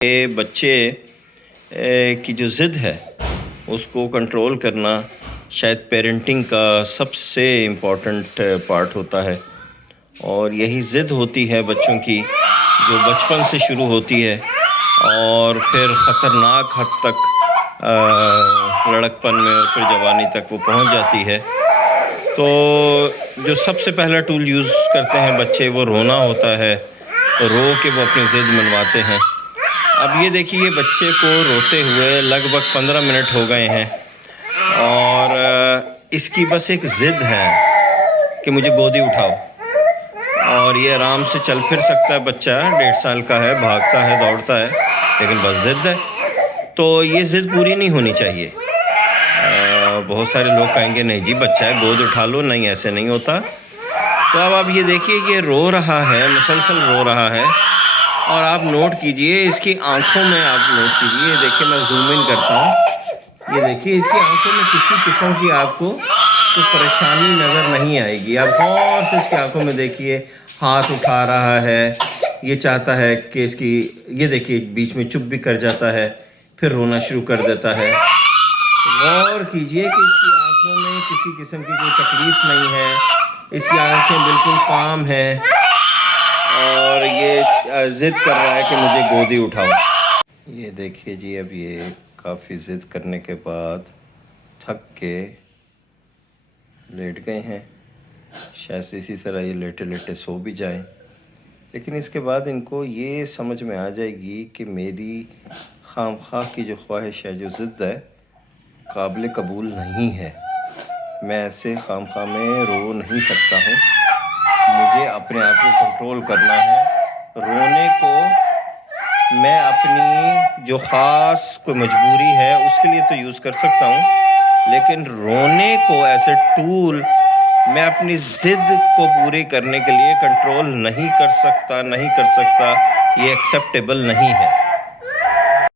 کہ بچے کی جو ضد ہے اس کو کنٹرول کرنا شاید پیرنٹنگ کا سب سے امپورٹنٹ پارٹ ہوتا ہے، اور یہی ضد ہوتی ہے بچوں کی جو بچپن سے شروع ہوتی ہے اور پھر خطرناک حد تک لڑکپن میں اور پھر جوانی تک وہ پہنچ جاتی ہے۔ تو جو سب سے پہلا ٹول یوز کرتے ہیں بچے وہ رونا ہوتا ہے، رو کے وہ اپنی ضد منواتے ہیں۔ اب یہ دیکھیے بچے کو روتے ہوئے لگ بھگ 15 منٹ ہو گئے ہیں اور اس کی بس ایک ضد ہے کہ مجھے گودی اٹھاؤ، اور یہ آرام سے چل پھر سکتا ہے، بچہ 1.5 سال کا ہے، بھاگتا ہے دوڑتا ہے، لیکن بس ضد ہے۔ تو یہ ضد پوری نہیں ہونی چاہیے۔ بہت سارے لوگ کہیں گے نہیں جی بچہ ہے گود اٹھا لو، نہیں ایسے نہیں ہوتا۔ تو اب آپ یہ دیکھیے کہ رو رہا ہے، مسلسل رو رہا ہے، اور آپ نوٹ کیجئے اس کی آنکھوں میں، آپ نوٹ کیجئے، دیکھیں میں زوم ان کرتا ہوں، یہ دیکھیے اس کی آنکھوں میں کسی قسم کی آپ کو کوئی پریشانی نظر نہیں آئے گی۔ آپ غور سے اس کی آنکھوں میں دیکھیے، ہاتھ اٹھا رہا ہے، یہ چاہتا ہے کہ اس کی، یہ دیکھیے بیچ میں چپ بھی کر جاتا ہے، پھر رونا شروع کر دیتا ہے۔ غور کیجئے کہ اس کی آنکھوں میں کسی قسم کی کوئی تکلیف نہیں ہے، اس کی آنکھیں بالکل کام ہیں، اور یہ ضد کر رہا ہے کہ مجھے گودی اٹھاؤ۔ یہ دیکھیے جی اب یہ کافی ضد کرنے کے بعد تھک کے لیٹ گئے ہیں، شاید اسی طرح یہ لیٹے لیٹے سو بھی جائیں، لیکن اس کے بعد ان کو یہ سمجھ میں آ جائے گی کہ میری خام خواہ کی جو خواہش ہے، جو ضد ہے، قابل قبول نہیں ہے۔ میں ایسے خام خواہ میں رو نہیں سکتا ہوں، مجھے اپنے آپ کو کنٹرول کرنا ہے۔ رونے کو میں اپنی جو خاص کوئی مجبوری ہے اس کے لیے تو یوز کر سکتا ہوں، لیکن رونے کو ایسے ٹول میں اپنی ضد کو پوری کرنے کے لیے کنٹرول نہیں کر سکتا، یہ ایکسیپٹیبل نہیں ہے۔